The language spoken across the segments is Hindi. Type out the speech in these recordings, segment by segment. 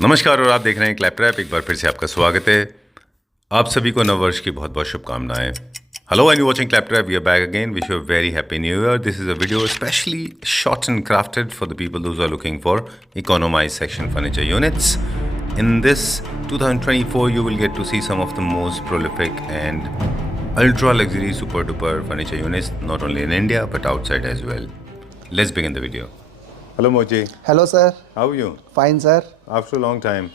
नमस्कार और आप देख रहे हैं क्लैप रैप। एक बार फिर से आपका स्वागत है। आप सभी को नववर्ष की बहुत बहुत शुभकामनाएं। Hello and you watching clap rap, we are back again. Wish you a very happy new year. This is a video specially shot and crafted for the people those who are looking for economized section furniture units. In this 2024 you will get to see some of the most prolific and ultra luxury super duper furniture units not only in India but outside as well. Let's begin the video. Hello Moji. Hello sir. How are you? Fine sir. After a long time.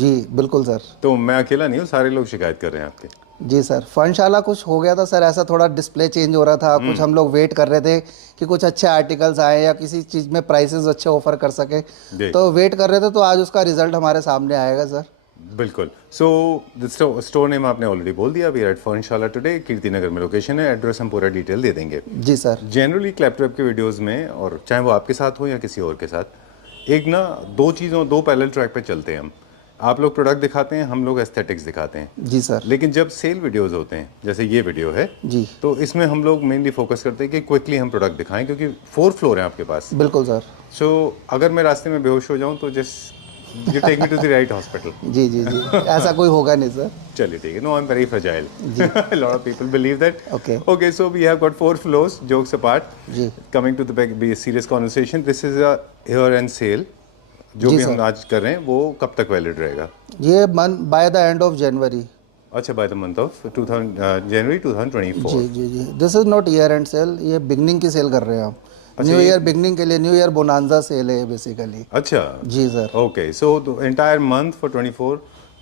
जी बिल्कुल सर। तो मैं अकेला नहीं हूँ, सारे लोग शिकायत कर रहे हैं आपके। जी सर, फंडशाला कुछ हो गया था सर, ऐसा थोड़ा डिस्प्ले चेंज हो रहा था, कुछ हम लोग वेट कर रहे थे कि कुछ अच्छे आर्टिकल्स आए या किसी चीज़ में प्राइसेस अच्छे ऑफर कर सके, तो वेट कर रहे थे। तो आज उसका रिजल्ट हमारे सामने आएगा सर। बिल्कुल। सो द स्टोर नेम आपने ऑलरेडी बोल दिया। We are eight फर्नशाला today, Kirti Nagar में लोकेशन है। एड्रेस हम पूरा डिटेल दे देंगे। जी सर। जनरली क्लैप ट्रैप के वीडियोस में, और चाहे वो आपके साथ हो या किसी और के साथ, एक ना दो पैरेलल ट्रैक पे चलते हैं हम। आप लोग प्रोडक्ट दिखाते हैं, हम लोग एस्थेटिक्स दिखाते हैं। जी सर। लेकिन जब सेल वीडियोस होते हैं, जैसे ये वीडियो है जी, तो इसमें हम लोग मेनली फोकस करते हैं कि क्विकली हम प्रोडक्ट दिखाएं, क्योंकि 4 फ्लोर है आपके पास। बिल्कुल सर। सो अगर मैं रास्ते में बेहोश हो जाऊं तो just you take me to the right hospital. जी जी जी, ऐसा कोई होगा नहीं सर। चलिए ठीक है। No, I am very fragile. A lot of people believe that. Okay. Okay, so we have got 4 floors. Jokes apart. जी। Coming to the back, be a serious conversation. This is a year-end sale. जो जी भी सर। हम आज कर रहे हैं वो कब तक वैलिड रहेगा? ये month by the end of January. अच्छा, by the month of January 2024। जी जी जी, this is not year end sale, ये बिगनिंग की सेल कर रहे हैं हम। न्यू ईयर बिगनिंग के लिए, न्यू ईयर बोनांजा सेल है बेसिकली। अच्छा जी sir. Okay, so the entire month for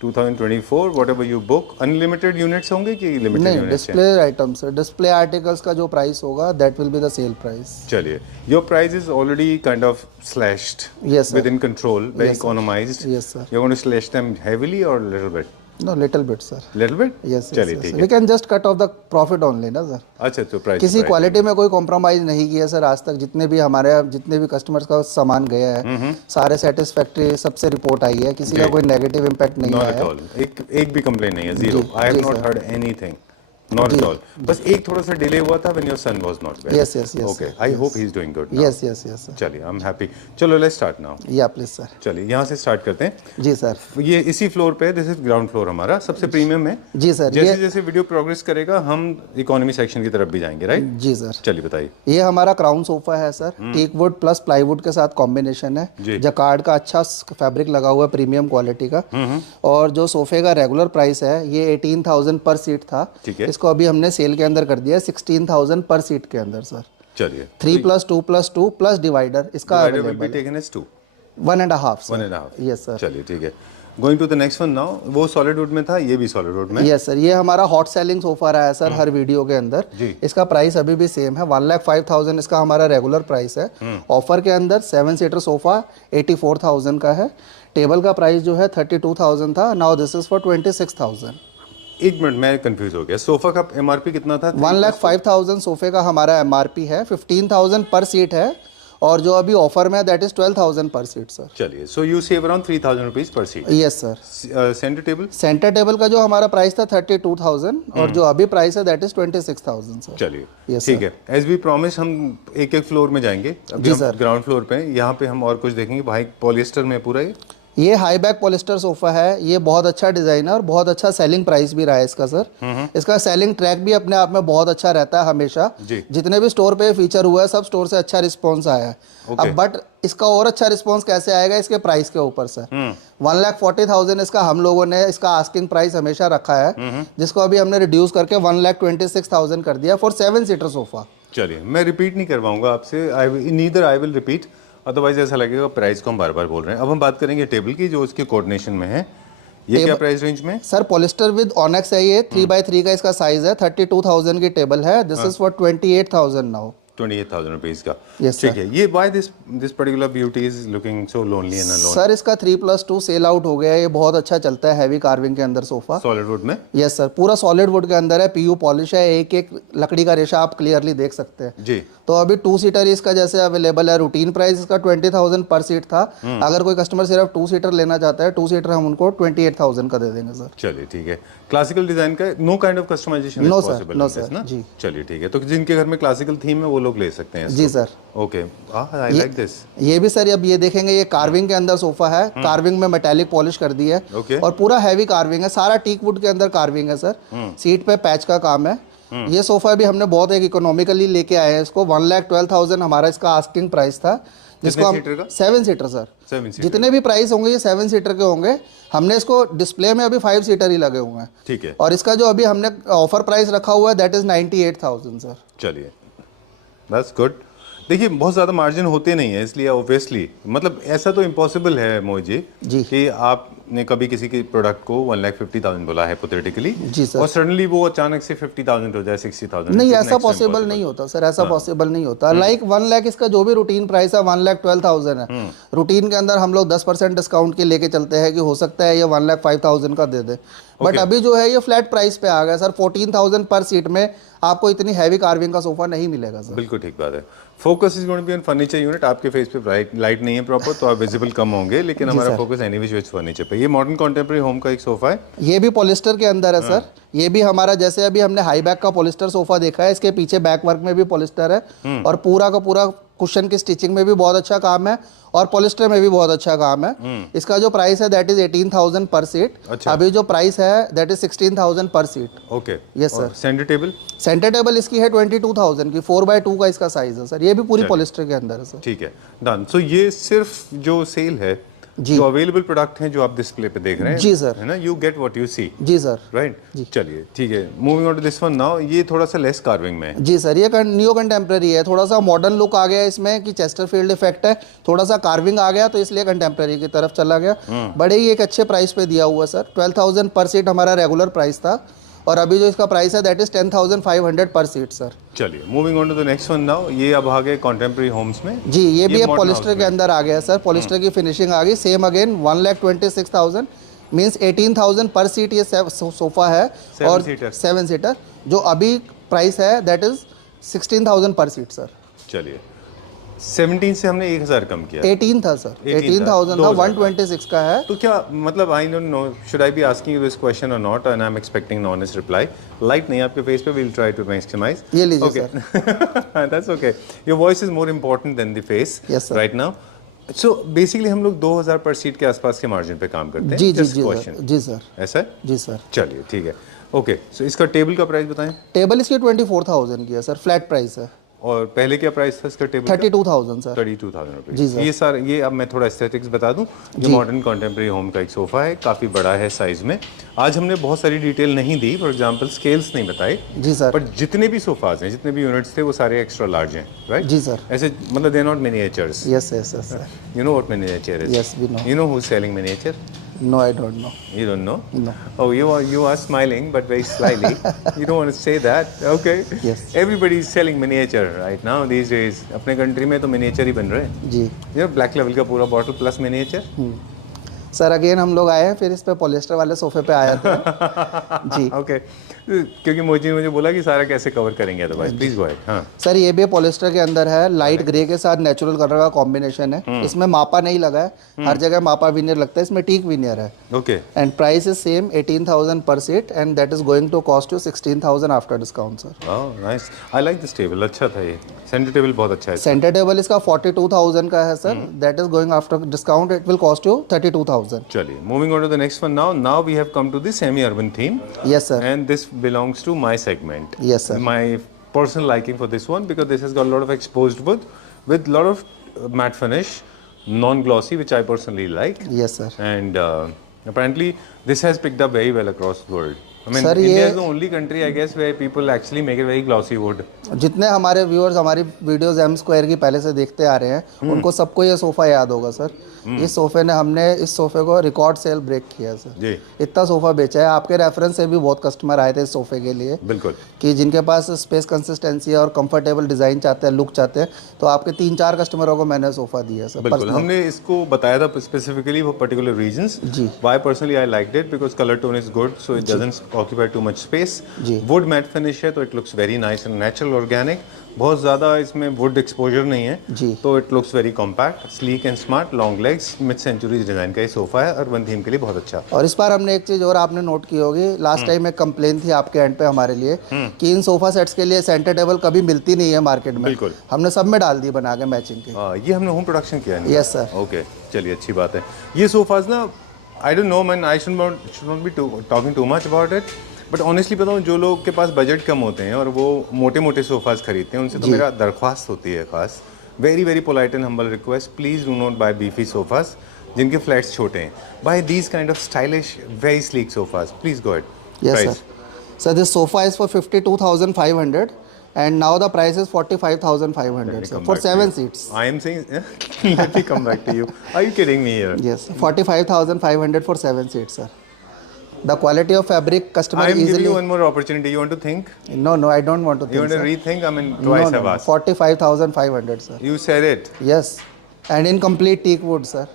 2024 whatever you book, unlimited units होंगे कि लिमिटेड नहीं, units? Display items, display articles का जो प्राइस होगा that will be the sale price. चलिए, your price is already kind of slashed Yes, sir. within control, very Yes, sir. economized. Yes, sir. You're going to slash them heavily or little bit? Know little bit sir. Little bit? Yes चलिए ठीक वी है। Can just cut off the profit only ना सर। अच्छा, तो प्राइस किसी क्वालिटी में कोई कॉम्प्रोमाइज नहीं किया सर आज तक। जितने भी कस्टमर्स का सामान गया है सारे सेटिस्फैक्ट्री, सबसे रिपोर्ट आई है, किसी का कोई नेगेटिव इम्पैक्ट नहीं नॉट आया एट है। ऑल। एक भी कंप्लेन नहीं है, जीरो। जी, आई हैव जी, not sir. Heard anything, not at all. बस एक थोड़ा सा डिले हुआ था when your son was not well. Yes, yes, yes, okay, sir. I Yes. Hope he is doing good now. Yes yes yes sir. चलिए, आई एम हैप्पी। चलो लेट्स स्टार्ट नाउ। या प्लीज सर। चलिए यहाँ से स्टार्ट करते हैं। जी सर। ये इसी फ्लोर पे, दिस इज ग्राउंड फ्लोर हमारा, सबसे प्रीमियम है। जी सर। जैसे जैसे वीडियो प्रोग्रेस करेगा हम इकोनॉमी सेक्शन की तरफ भी जाएंगे, राइट? जी सर। चलिए बताइए। ये हमारा क्राउन सोफा है sir, teak wood plus plywood के साथ कॉम्बिनेशन जी। है। जकार्ड का अच्छा फैब्रिक लगा हुआ है, प्रीमियम क्वालिटी का। और जो सोफे का रेगुलर प्राइस है ये 18,000 पर सीट था। ठीक है। इसको अभी हमने सेल के अंदर कर दिया है 16,000 पर सीट के अंदर सर। चलिए, 3+2+2 प्लस डिवाइडर इसका will be अवेलेबल है। taken as 2, 1.5 sir. 1.5। Yes sir. चलिए ठीक है। Going to the next one now. वो सॉलिड वुड में था, ये भी सॉलिड वुड में। यस सर, ये हमारा हॉट सेलिंग सोफा रहा है सर हर वीडियो के अंदर। जी। इसका प्राइस अभी भी सेम है, 1,05,000 इसका हमारा रेगुलर प्राइस है। ऑफर के अंदर 7 सीटर सोफा 84,000 का है। टेबल का प्राइस जो है 32,000 था, नाउ दिस इज फॉर 26,000। एक मिनट, मैं कंफ्यूज हो गया। सोफा का एमआरपी कितना था? 1,05,000 सोफे का हमारा एमआरपी है, 15,000 पर सीट है। और जो अभी ऑफर में है दैट इज 12,000 पर सीट सर। चलिए, so you save around 3,000 rupees per seat. Yes sir. Centre table? Centre table का जो हमारा प्राइस था 32,000 और जो अभी प्राइस है दैट इज 26,000 सर। चलिए Yes, ठीक है। एज वी प्रॉमिस हम एक एक फ्लोर में जाएंगे। अभी जी हम सर। ग्राउंड फ्लोर पे हैं, यहाँ पे हम और कुछ देखेंगे। भाई पॉलिएस्टर में पूरा ये हाई बैक पॉलिस्टर सोफा है, ये बहुत अच्छा डिजाइन है और बहुत अच्छा सेलिंग प्राइस भी रहा है इसका सर। इसका सेलिंग ट्रैक भी अपने आप में बहुत अच्छा रहता है हमेशा। जी। जितने भी स्टोर पे फीचर हुआ है सब स्टोर से अच्छा रिस्पॉन्स आया है। Okay. अब बट इसका और अच्छा रिस्पॉन्स कैसे आएगा इसके प्राइस के ऊपर सर। 1,40,000 इसका हम लोगों ने इसका आस्किंग प्राइस हमेशा रखा है, जिसको अभी हमने रिड्यूस करके 1,26,000 कर दिया फॉर 7 सीटर सोफा। चलिए, मैं रिपीट नहीं करवाऊंगा आपसे। Neither I will repeat, otherwise ऐसा लगेगा प्राइस को हम बार बार बोल रहे हैं। अब हम बात करेंगे टेबल की, जो उसके कोऑर्डिनेशन में है। ये क्या प्राइस रेंज में? सर पॉलिस्टर विद ऑनेक्स है, ये 3x3 का इसका साइज है, 32,000 की टेबल है। This is for 28,000 now. 28,000 rupees का। Yes, ठीक है। ये why this particular beauty is looking so lonely and alone? Sir इसका 3+2 सेल आउट हो गया है। ये बहुत अच्छा चलता है हैवी कार्विंग के अंदर सोफा। सॉलिड वुड में? यस सर, पूरा सॉलिड वुड के अंदर है, पीयू पॉलिश है, एक एक लकड़ी का रेशा आप क्लियरली देख सकते हैं। जी। तो अभी 2 सीटर इसका जैसे अवेलेबल है। रूटीन प्राइस इसका 20,000 पर सीट था। अगर कोई कस्टमर सिर्फ 2 सीटर लेना चाहता है, 2 सीटर हम उनको 28,000 का दे देंगे सर। चलिए ठीक है। क्लासिकल डिजाइन का no kind of customization is No, sir. Possible No, in this sir. ना? जी। चलिए ठीक है। तो जिनके घर में क्लासिकल थीम है वो लोग ले सकते हैं जी sir. Okay, I like this. ये भी सर, अब ये देखेंगे, ये कार्विंग के अंदर सोफा है, कार्विंग में मेटालिक पॉलिश कर दी है Okay. और पूरा हैवी कार्विंग है, सारा टीक वुड के अंदर कार्विंग है सर। सीट पे पैच का काम है। ये सोफा भी हमने बहुत एक इकोनॉमिकली लेके आए हैं इसको, 1,12,000 हमारा इसका आस्किंग प्राइस था, जिसको हम सीटर का? 7 सीटर सर। 7 सीटर, जितने भी प्राइस होंगे ये 7 सीटर के होंगे। हमने इसको डिस्प्ले में अभी 5 सीटर ही लगे हुए हैं, ठीक है। और इसका जो अभी हमने ऑफर प्राइस रखा हुआ है दैट इज 98,000 सर। चलिए, दैट्स गुड। देखिए बहुत ज़्यादा मार्जिन होते नहीं है, इसलिए ऑब्वियसली मतलब ऐसा तो इम्पॉसिबल है मोहित जी कि आपने कभी किसी के प्रोडक्ट को 1,50,000 बोला हाइपोथेटिकली जी सर। और सडनली वो अचानक से 50,000 हो जाए, 60,000। नहीं, ऐसा पॉसिबल नहीं होता सर, ऐसा पॉसिबल नहीं होता। लाइक 1 लाख इसका जो भी रूटीन प्राइस है 1,12,000 है। रूटीन के अंदर हम लोग 10% डिस्काउंट के लेके चलते हैं कि हो सकता है ये 1,05,000 का दे दे, बट अभी जो है ये फ्लैट प्राइस पे आ गया सर। 14,000 पर सीट में आपको इतनी हैवी कार्विंग का सोफा नहीं मिलेगा सर। बिल्कुल ठीक बात है। Focus is going to be on furniture unit. आपके फेस पे लाइट नहीं है प्रॉपर, तो आप विजिबल कम होंगे, लेकिन हमारा फोकस एनीवेज विद फर्नीचर पे। ये मॉडर्न कंटेम्प्रेरी होम का एक सोफा है, ये भी पॉलिस्टर के अंदर है सर। ये भी हमारा, जैसे अभी हमने हाई बैक का पॉलिस्टर सोफा देखा है, इसके पीछे बैक वर्क में भी पॉलिस्टर है और पूरा का पूरा कुशन की स्टिचिंग में भी बहुत अच्छा काम है और पॉलिस्टर में भी बहुत अच्छा काम है। इसका जो प्राइस है दैट इज 18,000 पर सीट। अच्छा। अभी जो प्राइस है दैट इज 16,000 पर seat. Okay, yes sir. Centre table, centre table इसकी है 22,000 की, 4x2 का इसका साइज है सर। ये भी पूरी पॉलिस्टर के अंदर है सर। ठीक है, डन। सो ये सिर्फ जो सेल है, जी। जो अवेलेबल प्रोडक्ट हैं जो आप डिस्प्ले पे देख रहे हैं, जी सर, है ना, you get what you see, जी सर, राइट। चलिए ठीक है, moving on to this one now. ये थोड़ा सा लेस कार्विंग में है। जी सर। ये न्यू कंटेम्प्रेरी है, थोड़ा सा मॉडर्न लुक आ गया इसमें कि चेस्टरफील्ड इफेक्ट है, थोड़ा सा कार्विंग आ गया तो इसलिए कंटेम्प्रेरी की तरफ चला गया। बड़े ही एक अच्छे प्राइस पे दिया हुआ सर। 12,000 पर सीट हमारा रेगुलर प्राइस था और अभी जो इसका प्राइस है दैट इज 10,500 पर सीट सर। चलिए, moving on to the next one now. ये अब आ गए कंटेम्प्रेरी होम्स में। जी, ये भी अब modern पॉलिस्टर house के अंदर आ गया सर। पॉलिस्टर की फिनिशिंग आ गई। सेम अगेन 1,26,000 मीन्स 18,000 पर सीट ये सोफा है और 7 सीटर जो अभी प्राइस है दैट इज 16,000 पर सीट सर। चलिए, 17 से हमने 1,000 कम किया। 18 था सर, 18,000 था, 126 का है। तो क्या मतलब, I don't know should I be asking you this question or not, and I am expecting an honest reply. Light नहीं आपके फेस पे, we will try to maximize. ये लीजिए sir. That's okay, your voice is more important than the face right now. So basically हम लोग 2,000 पर सीट के आसपास के मार्जिन पे काम करते हैं। जी जी जी सर, जी सर, ऐसा है? जी सर। चलिए ठीक है, ओके। सो इसका टेबल का प्राइस बताएं। टेबल इसकी 24,000 की है सर, फ्लैट प्राइस है। और पहले क्या प्राइस था इसका टेबल? 32,000 सर। 32,000 रुपये। जी सर। ये सर, ये अब मैं थोड़ा एस्थेटिक्स बता दूं। ये मॉडर्न कंटेम्प्रेरी होम का एक सोफ़ा है, काफ़ी बड़ा है साइज़ में। आज हमने बहुत सारी डिटेल नहीं दी, फॉर एग्जांपल स्केल्स नहीं बताए। जी सर। बट जितने भी सोफाज हैं, जितने भी यूनिट्स थे, वो सारे एक्स्ट्रा लार्ज हैं, राइट? जी सर। ऐसे मतलब they not miniatures. Yes yes yes sir. You know what miniature is? Yes, we know. You know who is selling miniature? No, I don't know. You don't know? No. Oh, you are smiling, but very slyly. You don't want to say that. Okay. Yes. Everybody is selling miniature right now these days. अपने कंट्री में तो miniature ही बन रहे हैं। जी। You know, black level का पूरा bottle plus miniature. Sir again हम लोग आए हैं फिर इस पे पॉलिस्टर वाले सोफे पे आए थे। जी। ओके, क्योंकि मोजी ने मुझे बोला कि सारा कैसे कवर करेंगे, अदरवाइज प्लीज गो अहेड। हाँ सर, ये भी पॉलिस्टर के अंदर है, लाइट ग्रे के साथ नेचुरल कलर का कॉम्बिनेशन है। इसमें मापा नहीं लगा है, हर जगह मापा विनियर लगता है, इसमें टीक विनियर है। Okay, and price is same 18,000 पर seat and that is going to cost you 16,000 after discount sir. Oh nice, I like this table. अच्छा था ये सेंटर टेबल, बहुत अच्छा है। सेंटर टेबल इसका 42,000 का है sir, that is going after discount it will cost you 32,000। चलिए, moving on to the next one now. Now we have come to the semi urban theme. Yes sir. And this belongs to my segment. Yes, sir. My personal liking for this one because this has got a lot of exposed wood with lot of matte finish, non-glossy, which I personally like. Yes sir. And apparently this has picked up very well across the world. I mean, Sir, India ये- is the only country, I guess, where people actually make it very glossy wood. जितने हमारे व्यूअर्स हमारी वीडियोस एम स्क्वायर की पहले से देखते आ रहे हैं उनको सबको ये सोफ़ा याद होगा सर। इस सोफे ने हमने इस सोफे को रिकॉर्ड सेल ब्रेक किया है सर। जी, इतना सोफ़ा बेचा है, आपके रेफरेंस से भी बहुत कस्टमर आए थे इस सोफे के लिए बिल्कुल। कि जिनके पास स्पेस कंसिस्टेंसी है और कंफर्टेबल डिज़ाइन चाहते हैं, लुक चाहते हैं, तो आपके 3-4 कस्टमरों को मैंने सोफ़ा दिया सर। बिल्कुल, हमने इसको बताया था स्पेसिफिकली वो पर्टिकुलर रीजंस। जी। Why personally I liked it because color tone is good, so it doesn't occupy too much space. जी। Wood matte finish है, तो it looks very nice and natural, organic. बहुत ज़्यादा इसमें वुड एक्सपोजर नहीं है जी। तो it looks very compact, sleek and smart, long legs, mid century design का ये सोफ़ा है, अर्बन थीम के लिए बहुत अच्छा। और इस बार हमने एक चीज़ और आपने नोट की होगी, लास्ट टाइम एक कंप्लेन थी आपके एंड पे हमारे लिए कि इन सोफ़ा सेट्स के लिए सेंटर टेबल कभी मिलती नहीं है मार्केट में। बिल्कुल। हमने सब में डाल दी बना के मैचिंग की। ये हमने होम प्रोडक्शन किया है। Yes sir. ओके, चलिए अच्छी बात है। ये सोफ़ाज़ ना, आई don't no man, I should not be talking too much about it, but honestly बताऊँ, जो लोग के पास बजट कम होते हैं और वो मोटे मोटे सोफ़ाज़ खरीदते हैं, उनसे तो मेरा दरख्वास्त होती है खास, very very polite and humble request, please do not buy beefy sofas जिनके फ्लैट्स छोटे हैं। Buy these kind of stylish very sleek sofas, please go ahead. Yes sir. Sir this sofa is for 52,500 and now the price is 45,500 sir, for 7 seats. I am saying, let me come back to you. Are you kidding me here? Yes, 45,500 for 7 seats sir. The quality of fabric customer I am giving easily. you one more opportunity. You want to think? No, I don't want to You think want to sir. rethink? I mean, twice I've asked. 45,500 sir. You said it. Yes, and in complete teak wood sir.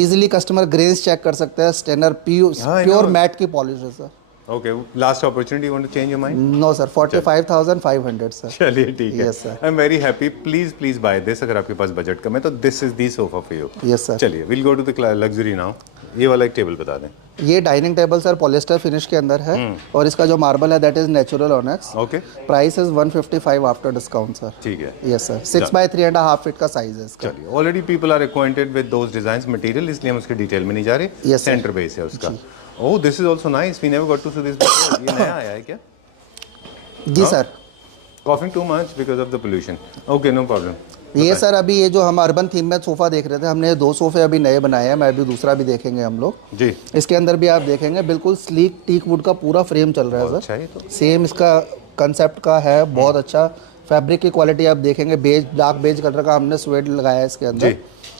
Easily customer grains check कर सकते हैं, स्टेनर प्योर मैट की पॉलिश है sir. Okay, last opportunity. You want to change your mind? No sir, 45,500 sir. चलिए ठीक है। Yes, sir. I am very happy. Please buy this अगर आपके पास बजट कम है तो this is the sofa for you. Yes sir. चलिए will go to the luxury now. ये वाला एक टेबल बता दें। ये dining table sir polyester finish के अंदर है और इसका जो मार्बल है that is natural onyx. Okay, price is 155 after discount sir. ठीक है। यस सर, 6 बाय 3.5 फीट का साइज है इसका। चलिए, already people are acquainted with those designs material, इसलिए हम उसके डिटेल में नहीं जा रहे। Yes, sir. सेंटर बेस है उसका। Oh, this is also nice, we never got to see this before. ये नया आया है क्या? जी sir. Coughing too much because of the pollution. Okay, no problem. ये सर अभी ये जो हम अर्बन थीम में सोफा देख रहे थे, हमने 2 सोफे अभी नए बनाए हैं, मैं अभी दूसरा भी देखेंगे हम लोग जी। इसके अंदर भी आप देखेंगे बिल्कुल स्लीक टीक वुड का पूरा फ्रेम चल रहा है सर। अच्छा, ये तो सेम इसका कंसेप्ट का है, बहुत अच्छा फैब्रिक की क्वालिटी आप देखेंगे, बेज डार्क बेज कलर का हमने स्वेड लगाया है इसके अंदर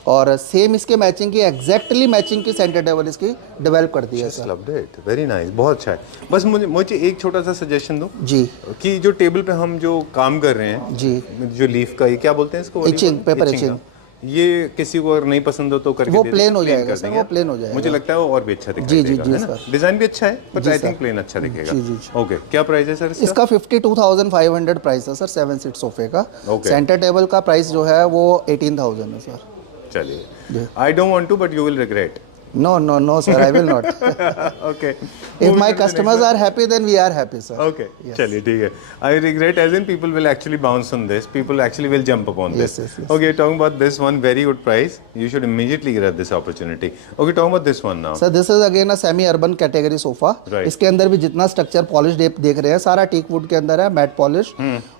और सेम इसके मैचिंग की एग्जैक्टली मैचिंग की सेंटर टेबल इसकी डेवलप कर दी है sir. Loved it, very nice, बहुत अच्छा है। बस मुझे एक छोटा सा सजेशन दो जी कि जो टेबल पे हम जो काम कर रहे हैं जी, जो लीफ का, ये क्या बोलते हैं इसको? Etching, paper etching. ये किसी को अगर नहीं पसंद हो तो करके वो दे प्लेन हो plain जाएगा कर सर, देंगे। वो प्लेन हो जाएगा। मुझे लगता है वो और भी अच्छा दिखाई जी, जी, देगा, जी, है ना? सर। डिजाइन भी अच्छा है बट जी, आई सर। थिंक प्लेन अच्छा दिखेगा। जी, जी, ओके, क्या प्राइस है सर इसका? इसका 52,500 प्राइस है सर 7 सीट सोफे का। Okay. सेंटर टेबल का प्राइस जो है वो 18,000 है सर। चलिए, I don't want to but you will regret. No sir, I will not. Okay. If my customers are happy, then we are happy, sir. Okay. चलिए ठीक है। I regret as in people will actually bounce on this. People actually will jump upon this. Yes. Okay, talking about this one, very good price. You should immediately grab this opportunity. Okay, talking about this one now. Sir, this is again a semi-urban category sofa. Right. इसके अंदर भी जितना स्ट्रक्चर पॉलिश देख रहे हैं सारा टीक वुड के अंदर है, मैट पॉलिश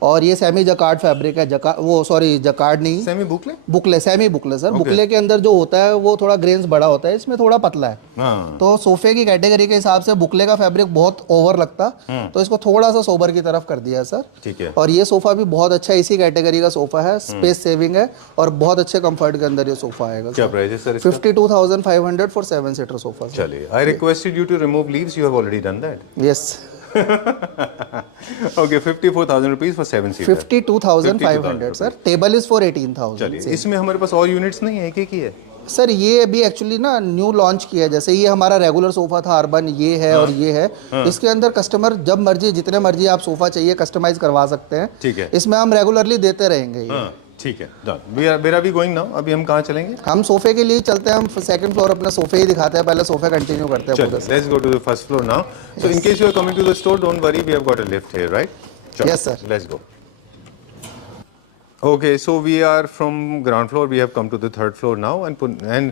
और ये सेमी जकार्ड फैब्रिक है। जकार्ड नहीं, semi boucle? Semi boucle sir. Boucle के अंदर जो होता है वो थोड़ा ग्रेन्स बड़ा होता है, इसमें थोड़ा पतला है। हाँ। तो सोफे की कैटेगरी के हिसाब से बुकले का फैब्रिक बहुत ओवर लगता, तो इसको थोड़ा सा सोबर की तरफ कर दिया है सर। ठीक है। और ये सोफा भी बहुत अच्छा इसी कैटेगरी का सोफा है, स्पेस सेविंग है और बहुत अच्छे कंफर्ट के अंदर ये सोफा आएगा। क्या प्राइस है सर इसका? 52,500 फॉर 7 सीटर सोफा। चलिए, I requested you to remove leaves. You have already done that. Yes. Okay, 54,000 rupees for 7 seater. 52,500 sir. Table is for 18,000। चलिए, इसमें हमारे पास और यूनिट्स नहीं है, एक ही है? सर ये अभी एक्चुअली ना न्यू लॉन्च किया है, जैसे ये हमारा रेगुलर सोफा था अर्बन, ये है और ये है। इसके अंदर कस्टमर जब मर्जी जितने मर्जी आप सोफा चाहिए कस्टमाइज करवा सकते हैं। ठीक है। इसमें हम रेगुलरली देते रहेंगे ये। हाँ, ठीक है, done. We are be going now. अभी हम कहाँ चलेंगे? हम सोफे के लिए चलते हैं, हम सेकंड फ्लोर अपना सोफे ही दिखाते हैं, पहले सोफे कंटिन्यू करते हैं पूरे से। Let's go to the first floor now. So in case you are coming to the store, don't worry, we have got a lift here, right? Sure. Yes, sir. Let's go. Okay, so we are from ground floor. We have come to the third floor now, and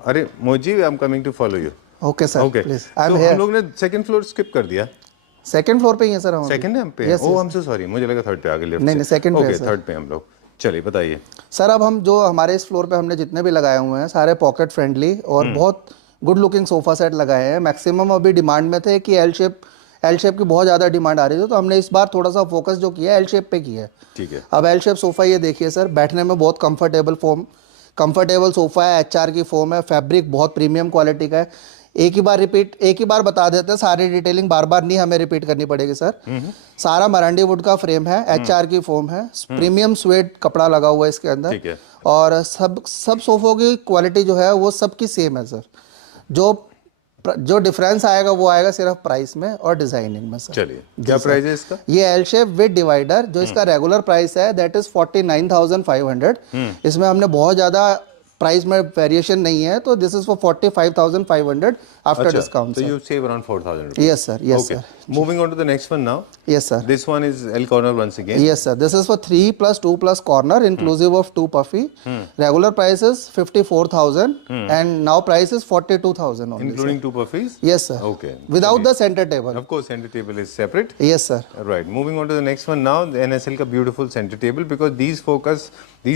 अरे मोजी, I'm coming to follow you. Okay sir, Okay. Please So I am हम हियर। लोग ने second floor skip कर दिया। सेकंड फ्लोर पे ही है सर हम। Second है हम पे? Yes, Oh, yes. I'm so sorry. मुझे लगा थर्ड पे आगे लिफ्ट। नहीं, नहीं, second पे है, Okay, sir. थर्ड पे हम लोग। चलिए बताइए। सर अब हम जो हमारे इस फ्लोर पे हमने जितने भी लगाए हुए हैं सारे पॉकेट फ्रेंडली और बहुत गुड लुकिंग सोफा सेट लगाए हैं। मैक्सिमम अभी डिमांड में थे कि एल शेप की बहुत ज़्यादा डिमांड आ रही थी, तो हमने इस बार थोड़ा सा फोकस जो किया है एल शेप पे किया है। ठीक है। अब एल शेप सोफ़ा ये देखिए सर, बैठने में बहुत कंफर्टेबल सोफ़ा है, HR की फोम है, फैब्रिक बहुत प्रीमियम क्वालिटी का है। एक ही बार बता देते हैं, सारी डिटेलिंग बार बार नहीं हमें रिपीट करनी पड़ेगी सर। सारा मरांडी वुड का फ्रेम है, HR की फोम है, प्रीमियम स्वेट कपड़ा लगा हुआ है इसके अंदर। ठीक है। और सब सोफों की क्वालिटी जो है वो सबकी सेम है सर। जो जो डिफरेंस आएगा वो आएगा सिर्फ प्राइस में और डिजाइनिंग में सर। चलिए, क्या प्राइस है इसका? ये एल शेप विद डिवाइडर जो इसका रेगुलर प्राइस है दैट इज 49,500। इसमें हमने बहुत ज्यादा प्राइस में वेरिएशन नहीं है, तो this is for 45,500 after discount. So you save around 4,000 rupees. Yes sir, yes Okay. sir. Moving on to the next one now. Yes sir. This one is L corner once again. Yes sir, this is for 3 plus 2 plus corner inclusive of 2 puffy. Regular price is 54,000 and now price is 42,000 only. Including two puffies? Yes sir. Okay. Without the center table. Of course, center table is separate. Yes sir. Right. Moving on to the next one now, the NSL ka beautiful center table, because these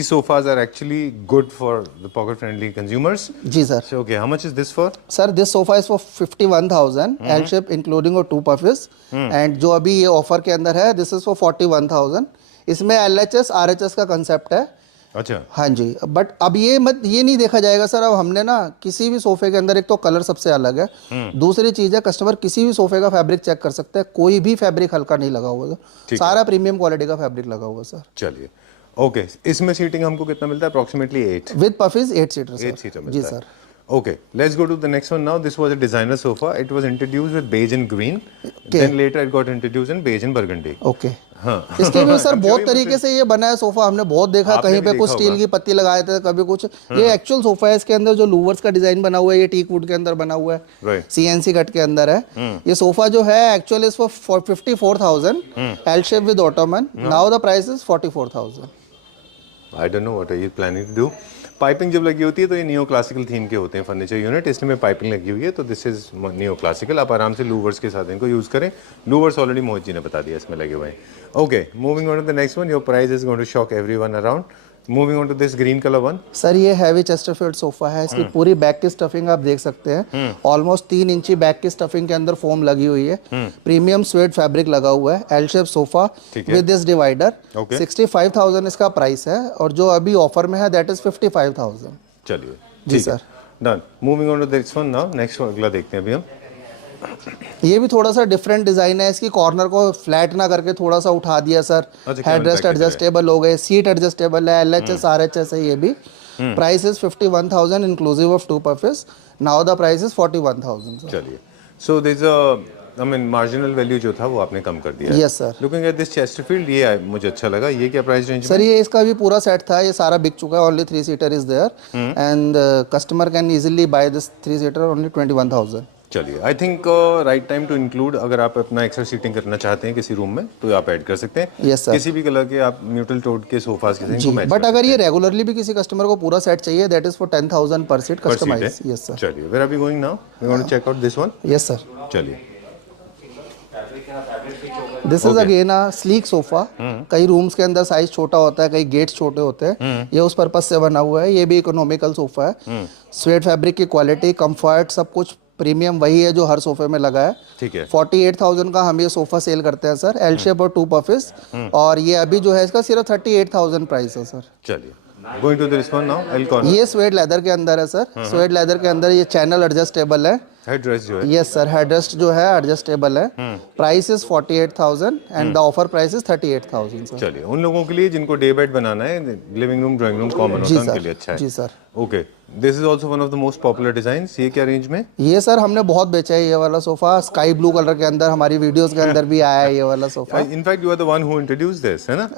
sofas are actually good for the pocket friendly consumers. जी सर। So okay, how much is this for? Sir this sofa is for 51,000 L shape including और 2 पफिस एंड जो अभी ये ऑफर के अंदर है दिस इज फॉर 41,000। इसमें LHS RHS का कंसेप्ट है। अच्छा। हाँ जी, बट अब ये नहीं देखा जाएगा सर। अब हमने ना किसी भी सोफे के अंदर एक तो कलर सबसे अलग है, दूसरी चीज है कस्टमर किसी भी सोफे का फैब्रिक चेक कर सकता है, कोई भी फैब्रिक हल्का नहीं लगा हुआ सर, सारा प्रीमियम क्वालिटी का फैब्रिक लगा हुआ सर। चलिए, ओके। इसमें सीटिंग हमको कितना मिलता है? Approximately 8 with puffies 8 seater sir. 8 seater जी मिलता है। Sir. Okay, let's go to the next one now. This was a designer sofa. It was introduced with beige and green. Then later it got introduced in beige and burgundy. Okay. हाँ। इसके भी सर बहुत तरीके से ये बना है सोफा, हमने बहुत देखा, कहीं पे कुछ स्टील की पत्ती लगाए थे, कभी कुछ। ये एक्चुअल सोफा है, इसके अंदर जो लूवर्स का डिजाइन बना हुआ है ये टीक वुड के अंदर बना हुआ है, CNC कट के अंदर है। ये सोफा जो है actually is for 54,000 L shape with Ottoman. Now the price is 44,000। I don't know what are you planning to do. Piping जब लगी होती है तो ये नियो क्लासिकल थीम के होते हैं फर्नीचर यूनिट, इसलिए में पाइपिंग लगी हुई है, तो दिस इज नियो क्लासिकल। आप आराम से लूवर्स के साथ इनको यूज़ करें। लूवर्स ऑलरेडी मोहित जी ने बता दिया इसमें लगे हुए हैं। Okay, moving on to the next one. Your price is going to shock everyone around. Moving on to this green colour one. Sir ये हैवी चेस्टरफील्ड सोफा है, इसकी पूरी बैक की स्टफिंग आप देख सकते हैं, ऑलमोस्ट 3 इंची बैक की स्टफिंग के अंदर फोम लगी हुई है, प्रीमियम स्वेट फैब्रिक लगा हुआ है, L shape sofa with this divider. 65,000 इसका प्राइस है और जो अभी ऑफर में है दैट इज 55,000। चलिए जी sir, done. Moving on to this one now. Next अगला देखते हैं अभी हम। ये भी थोड़ा सा डिफरेंट डिजाइन है, इसकी कॉर्नर को फ्लैट ना करके थोड़ा सा उठा दिया सर। हेडरेस्ट एडजस्टेबल हो गए, सीट एडजस्टेबल है, LHS RHS है ये भी। Price is 51,000 inclusive of 2 puffies. Now the price is 41,000। चलिए, so this I mean marginal value जो था वो आपने कम कर दिया। Yes sir. Looking at this chesterfield, ये मुझे अच्छा लगा। ये क्या प्राइस रेंज सर? ये इसका भी पूरा सेट था, ये सारा बिक चुका है। Only 3 seater is there and customer can easily buy this 3 seater only 21,000। चलिए, I think right time to include. अगर आप अपना एक्स्ट्रा सीटिंग करना चाहते हैं किसी रूम में तो आप ऐड कर सकते हैं। Yes sir. किसी भी कलर के आप न्यूट्रल टोन के सोफास के साथ मैच। बट अगर ये रेगुलरली भी किसी कस्टमर को पूरा सेट चाहिए दैट इज फॉर 10,000 पर सीट कस्टमाइज। Yes sir. चलिए, where are we going now? We want to check out this one. Yes sir. चलिए, this is again a sleek sofa. कई रूम्स के अंदर साइज छोटा होता है, कई गेट्स छोटे होते हैं, ये उस पर्पज से बना हुआ है। ये भी इकोनॉमिकल सोफा है, स्वेट फैब्रिक की क्वालिटी, कंफर्ट, सब कुछ प्रीमियम वही है जो हर सोफे में लगा है। ठीक है। 48,000 का हम ये सोफा सेल करते हैं सर, एल शेप और 2 पफिस, और ये अभी जो है इसका सिर्फ 38,000 प्राइस है सर। चलिए, going to this one now. L corner. ये स्वेट लेदर के अंदर है सर। स्वेट लेदर के अंदर ये चैनल एडजस्टेबल है। हेडरेस्ट जो है, यस सर, हेडरेस्ट जो है एडजस्टेबल है। Price is 48,000 and the offer price is 38,000 sir. चलिए, उन लोगों के लिए जिनको डे बेड बनाना है, living room drawing room common होता है, उनके लिए अच्छा है। जी sir. Okay, this is also one of the most popular designs. ये क्या रेंज में? ये सर हमने बहुत बेचा है ये वाला सोफा, स्काई ब्लू कलर के अंदर, हमारी वीडियोस के अंदर भी आया है ये वाला sofa. In fact you are the one who introduced this, है ना?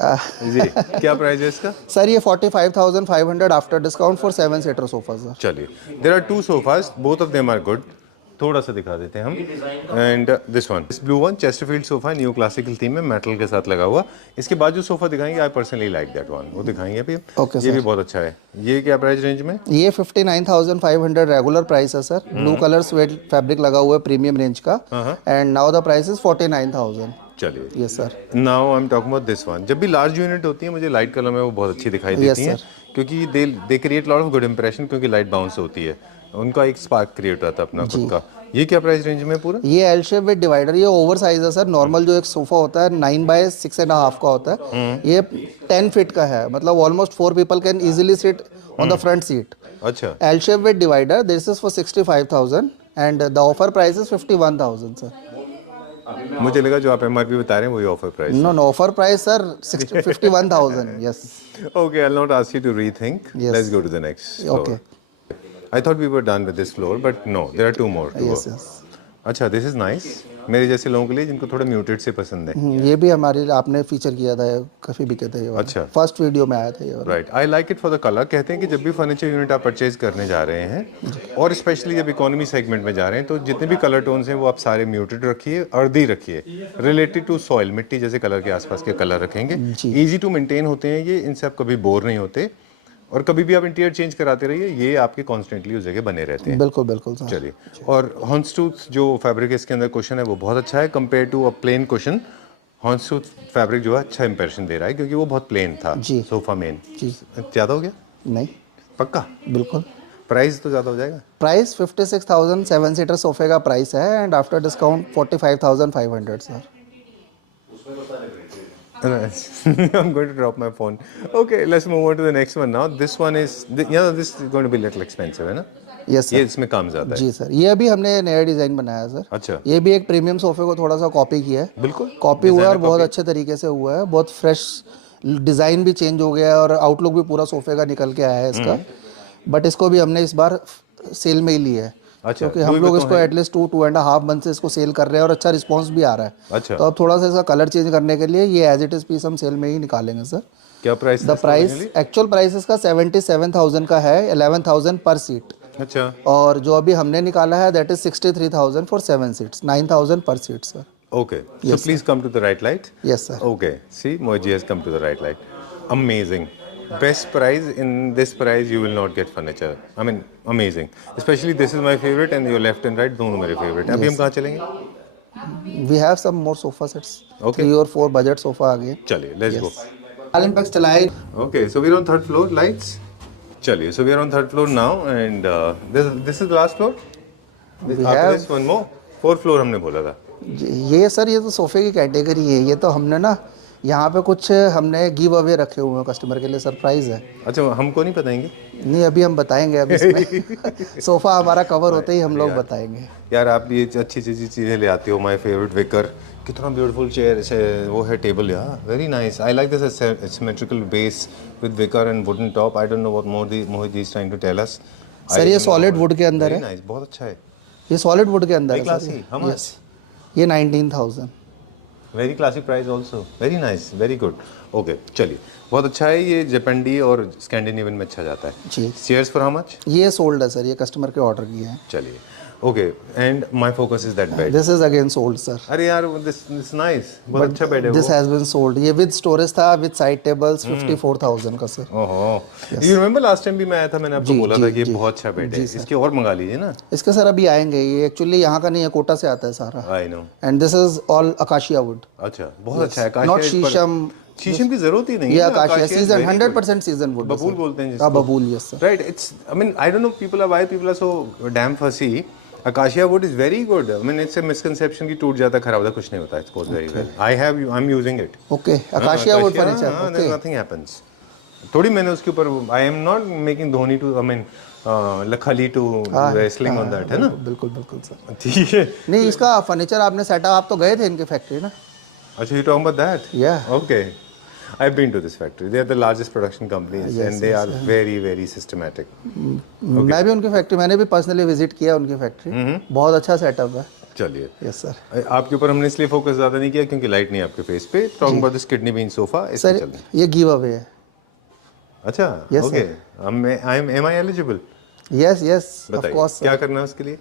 जी। क्या प्राइस है इसका? सर ये 45,500 after discount for 7 seater sofa sir. चलिए, there are 2 sofas, both of them are good. थोड़ा सा दिखा देते हैं हम। And this one, this blue one, chesterfield sofa, new classical theme में मेटल के साथ लगा हुआ। इसके बाद जो सोफा दिखाएंगे, I personally like that one, वो दिखाएंगे अभी। ओके ये भी बहुत अच्छा है। ये क्या प्राइस रेंज में? ये 59,500 रेगुलर प्राइस है sir. Blue colour sweat fabric लगा हुआ है प्रीमियम रेंज का, and now the price is 49,000। चलिए, yes sir. Now I am talking about this one. जब भी लार्ज यूनिट होती है, मुझे लाइट कलर में वो बहुत अच्छी दिखाई देती है, क्योंकि they create lot of good impression, क्योंकि लाइट बाउंस होती है, उनका एक स्पार्क क्रिएट होता है अपना खुद का। ये क्या प्राइस रेंज में पूरा? ये एल शेप विद डिवाइडर। ये ओवर साइज है सर। नॉर्मल जो एक सोफा होता है 9 बाय 6.5 का होता है, ये 10 फीट का है, मतलब almost 4 people can easily sit on the front seat. अच्छा। L shape with divider, this is for 65,000 and the offer price is 51,000 sir. मुझे लगा जो आप MRP बता रहे हैं वही offer price. No offer price sir 51,000। Yes. Okay, I will not ask you to rethink. Let's go to the next. Okay. I thought we were done with this floor, but no, there are two more to yes go. Yes. अच्छा, this is nice. मेरे जैसे लोगों के लिए जिनको थोड़ा म्यूटेड से पसंद है। ये भी हमारे आपने फीचर किया था, काफ़ी बिके थे ये वाला। अच्छा। फर्स्ट वीडियो में आया था ये वाला। Right, I like it for the colour. कहते हैं कि जब भी फर्नीचर यूनिट आप परचेज करने जा रहे हैं और स्पेशली जब इकोनॉमी सेगमेंट में जा रहे हैं तो जितने भी कलर टोन्स हैं वो आप सारे म्यूटेड रखिए, अर्दी रखिए, रिलेटेड टू सॉइल, मिट्टी जैसे कलर के आसपास के कलर रखेंगे। ईजी टू मेंटेन होते हैं ये, इनसे आप कभी बोर नहीं होते और कभी भी आप इंटीरियर चेंज कराते रहिए, ये आपके कॉन्स्टेंटली उस जगह बने रहते हैं। बिल्कुल बिल्कुल सर। चलिए, और हॉन्स्टूथ जो फैब्रिक इसके अंदर कुशन है वो बहुत अच्छा है compare to a plain cushion. Houndstooth fabric जो है अच्छा इंप्रेशन दे रहा है क्योंकि वो बहुत प्लेन था जी। Sofa main. जी। ज़्यादा हो गया? नहीं, पक्का? बिल्कुल। प्राइस तो ज़्यादा हो जाएगा। प्राइस 56,000 7 सीटर सोफे का प्राइस है and after discount 45,500 sir. I'm going to drop my phone. Okay, let's move on to the next one now. This one is, this is going to be a little expensive, है ना? यस ये सर। इसमें काम ज़्यादा है। जी सर, ये अभी हमने नया डिज़ाइन बनाया सर। अच्छा, ये भी एक प्रीमियम सोफे को थोड़ा सा कॉपी किया है। बिल्कुल कॉपी हुआ है और बहुत अच्छे तरीके से हुआ है, बहुत फ्रेश डिज़ाइन भी चेंज हो गया है और आउटलुक भी पूरा सोफे का निकल के आया है इसका। बट इसको भी हमने इस बार सेल में ही लिया है। अच्छा, क्योंकि हम लोग इसको एटलीस्ट 2.5 मंथ से इसको सेल कर रहे हैं और अच्छा रिस्पांस भी आ रहा है। अच्छा, तो अब थोड़ा सा इसका कलर चेंज करने के लिए ये एज इट इज़ पीस हम सेल में ही निकालेंगे सर। क्या price? The price actual price इसका 77,000 का है, 11,000 पर सीट। अच्छा, और जो अभी हमने निकाला है दैट इज 63,000 फॉर 7 सीट्स, 9,000 पर seat sir. okay. So please come to the right light. Yes sir. Okay, see, Moji has come to the right light. Amazing. Best price. In this price you will not get furniture. I mean, amazing. Especially this is my favorite and your left and right दोनों मेरे favorite हैं। अभी हम कहाँ चलेंगे? We have some more sofa sets, Okay. 3 और 4 बजट सोफा आ गए। चलिए, let's go. Olympus चलाए। Okay, so we're on third floor. Lights. चलिए, so we're on third floor now and this is the last floor. We After have- this one more. Fourth floor हमने बोला था। ये सर ये तो सोफे की कैटेगरी है, ये तो हमने ना यहाँ पे कुछ हमने गिव अवे रखे हुए हैं कस्टमर के लिए, सरप्राइज है। अच्छा, हमको नहीं बताएंगे? नहीं, अभी हम बताएंगे। अभी इसमें सोफा हमारा कवर होते ही हम लोग बताएंगे। यार आप ये अच्छी चीज़ें ले आते हो। माय फेवरेट विकर, कितना ब्यूटीफुल चेयर वो है, टेबल यार, very nice. I like this symmetrical base with wicker and wooden top. I don't know what Mohit is trying to tell us. Sir ये सॉलिड वुड के अंदर है। नाइस, बहुत अच्छा है। ये सॉलिड वुड के अंदर है classy, sir. how much? Yes. ये 19,000। Very classic price also, very nice, very good. Okay, चलिए, बहुत अच्छा है ये। जापानी और स्कैंडिनेवियन में अच्छा जाता है। जी। Chairs for how much? ये सोल्ड है सर, ये कस्टमर के ऑर्डर किए हैं। चलिए, okay, and my focus is that bed. This is again sold sir. अरे यार, दिस नाइस, बहुत अच्छा बेड है दिस वो। Has been sold. ये विद स्टोरेज था, विद साइड टेबल्स, 54,000 का सर। ओहो, यू रिमेंबर लास्ट टाइम भी मैं आया था, मैंने आपको बोला था कि ये बहुत अच्छा बेड है, इसके और मंगा लीजिए ना। इसके सर अभी आएंगे, ये एक्चुअली यहाँ का नहीं है, कोटा से आता है सारा। I know. And this is all acacia would. अच्छा, बहुत अच्छा है। नॉट आकाशिया इस पर- शीशम। शीशम की जरूरत ही नहीं ये है। Acacia is season, very 100% season would. बबूल बोलते हैं हाँ, जिसको। बबूल, yes sir. Right, it's, I mean, I don't know people are why people are so damn fussy. Acacia wood is very good. I mean, it's a misconception कि टूट जाता, खराब होता, कुछ नहीं होता। It goes very well. I'm using it. Okay, acacia would Acacia, furniture. हाँ, ओके, nothing happens. थोड़ी मैंने उसके ऊपर, I am not making Dhoni to, I mean, लखली to wrestling on that, है ना? बिल्कुल बिल्कुल सर। ठीक है। नहीं, इसका फर्नीचर आपने सेटअप, आप तो गए थे इनके फैक्ट्री ना। अच्छा, you talking about that? Yeah. Okay. I've been to this factory. They are the largest production companies and they are very, very systematic. मैं भी उनकी फैक्ट्री, मैंने भी पर्सनली विजिट किया उनकी फैक्ट्री। बहुत अच्छा सेटअप है। चलिए, यस सर। आपके ऊपर हमने इसलिए फोकस ज़्यादा नहीं किया क्योंकि लाइट नहीं है आपके फेस पे। Talking about this kidney bean sofa, इस पे सर चलते हैं। ये गिव अवे है। अच्छा, Yes, okay, am I eligible? Yes yes, of बताइए, कोर्स। क्या करना है उसके लिए?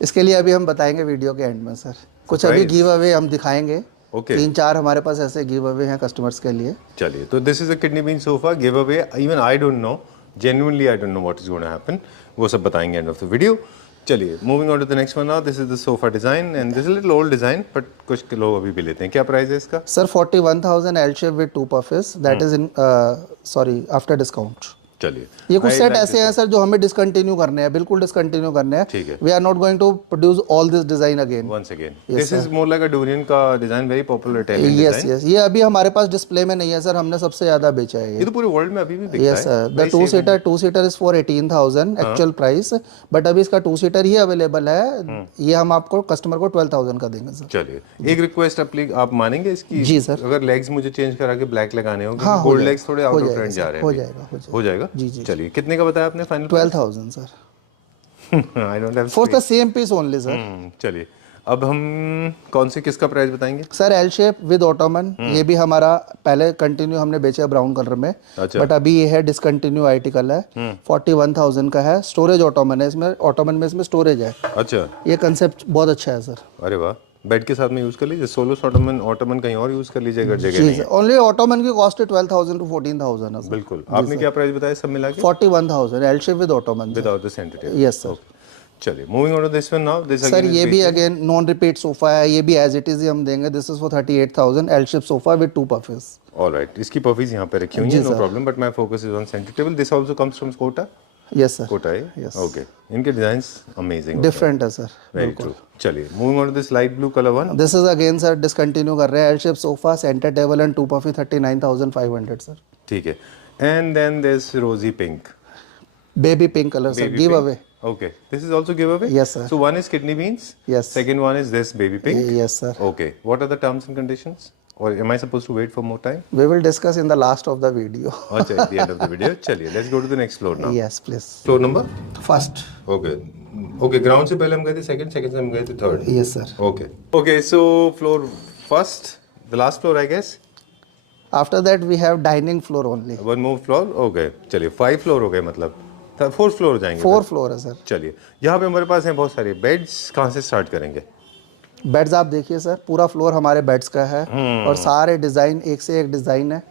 इसके लिए अभी हम बताएंगे वीडियो के एंड में सर। कुछ अभी Surprise. गिव अवे हम दिखाएंगे। Okay. 3-4 हमारे पास ऐसे गिव अवे हैं कस्टमर्स के लिए। चलिए, तो this is a kidney bean sofa give away. Even I don't know, genuinely I don't know what is going to happen. वो सब बताएंगे एंड ऑफ द वीडियो। चलिए, moving on to the next one now. This is the sofa design and this is little old design, but कुछ लोग अभी भी लेते हैं। क्या प्राइस है इसका? Sir 41,000 L shape with 2 puffs, that is in sorry after discount. चलिए, ये कुछ I सेट like ऐसे this हैं सर जो हमें डिसकंटिन्यू करने हैं, बिल्कुल डिसकंटिन्यू करने हैं। ठीक है। We are not going to produce all this design again. once again. This is more like a durian का डिजाइन, very popular Italian yes design. Yes, ये अभी हमारे पास डिस्प्ले में नहीं है सर, हमने सबसे ज्यादा बेचा है ये ये। तो पूरे वर्ल्ड में अभी भी बिकता यस है। Sir, the 2 seater is for 18,000 actual price, but अभी इसका 2 सीटर ही अवेलेबल है। ये हम आपको कस्टमर को 12,000 का देंगे सर। चलिए, एक रिक्वेस्ट आप मानेंगे इसकी? जी सर। अगर लेग्स मुझे चेंज करा के ब्लैक लगाने होंगे, हाँ, हो गोल्ड जाएगा, लेग्स थोड़े हो आउट ऑफ जाएगा ट्रेंड सर, जा रहे हैं हो अभी। जाएगा, हो जाएगा। हो जाएगा? जी, जी। चलिए, कितने का बताया आपने final? 12,000 sir. I don't have for the same piece only sir. चलिए अब हम कौन से किसका प्राइस बताएंगे? Sir L shape with ottoman, ये भी हमारा पहले कंटिन्यू हमने बेचा ब्राउन कलर में, अच्छा। बट अभी ये है डिसकंटिन्यू आर्टिकल है। 41,000 का है। स्टोरेज ऑटोमन है इसमें, ऑटोमन में इसमें स्टोरेज है। अच्छा, ये कंसेप्ट बहुत अच्छा है सर। अरे वाह, बेड के साथ में यूज़ कर लीजिए। सोलो ऑटोमन, ऑटोमन कहीं और यूज़ कर लीजिए अगर जगह जी नहीं सर, है। ओनली ऑटोमन की कॉस्ट 12,000 टू 14,000 है सर। बिल्कुल। आपने क्या प्राइस बताया सब मिला के? 41,000 L shape with ottoman. Without the centre table. Yes sir. चलिए moving on to this one now. This sir again ये भी अगेन नॉन रिपीट सोफा है, ये भी एज इट इज ही हम देंगे। This is for 38,000 L shape sofa with 2 puffies. Alright, इसकी पफीज यहाँ पे रखी हुई है, no problem, but my focus is on centre table. This also comes from Kota. Yes sir, Kota है, Yes. ओके। इनके डिजाइन्स अमेजिंग, डिफरेंट है सर। Very true. चलिए moving on to this light blue colour one. This is again sir discontinue कर रहे हैं। L shape sofa, centre table and 2 puffy, 39,500 sir. ठीक है। एंड देन दिस रोजी pink, baby pink colour sir, give away. okay, this is also giveaway? Yes, sir. So one is kidney beans, Yes. second one is this baby pink. Yes sir. Okay, what are the terms and conditions, or am I supposed to wait for more time? We will discuss in the last of the video. अच्छा, at the end of the video. चलिए let's go to the next floor now. Yes please. Floor number? First. Okay. Okay, ground से पहले हम गए थे second से हम गए थे third. Yes sir. Okay. Okay, so floor first, the last floor I guess. After that we have dining floor only. One more floor. Okay. चलिए 5 floor हो गए, मतलब 4th फ्लोर जाएंगे। 4 फ्लोर है सर। चलिए यहाँ पे हमारे पास हैं बहुत सारे बेड्स। कहाँ से स्टार्ट करेंगे? बेड्स आप देखिए सर, पूरा फ्लोर हमारे बेड्स का है और सारे डिज़ाइन एक से एक डिज़ाइन है।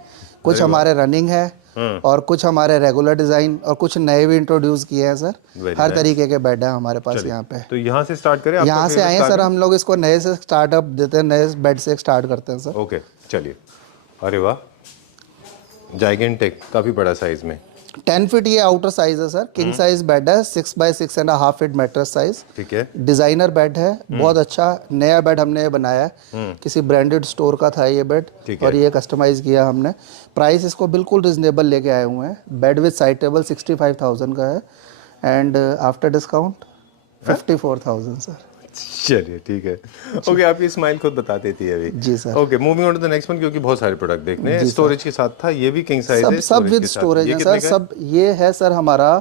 कुछ हमारे रनिंग है और कुछ हमारे रेगुलर डिज़ाइन और कुछ नए भी इंट्रोड्यूस किए हैं सर। हर तरीके के बेड है हमारे पास यहाँ पे। तो यहाँ से स्टार्ट करें? यहाँ से आए सर, हम लोग इसको नए से स्टार्टअप देते हैं, नए बेड से स्टार्ट करते हैं सर। ओके चलिए। अरे वाह, जाइगेंटिक, काफ़ी बड़ा साइज में। 10 फीट ये आउटर साइज है सर। किंग साइज बेड है, 6 बाय 6.5 फीट मैट्रेस साइज। ठीक है। डिजाइनर बेड है, बहुत अच्छा नया बेड हमने ये बनाया है। किसी ब्रांडेड स्टोर का था ये बेड और ये कस्टमाइज किया हमने। प्राइस इसको बिल्कुल रिजनेबल लेके आए हुए हैं। बेड विद साइड टेबल 65,000 का है एंड आफ्टर डिस्काउंट 54,000 सर। चलिए ठीक है। ओके, आपकी स्माइल खुद बताती थी अभी। जी sir. Okay, moving on to the next one, क्योंकि बहुत सारे प्रोडक्ट देखने हैं। स्टोरेज के साथ था, ये भी किंग साइज है। सब विद स्टोरेज है सर, सब। ये है सर हमारा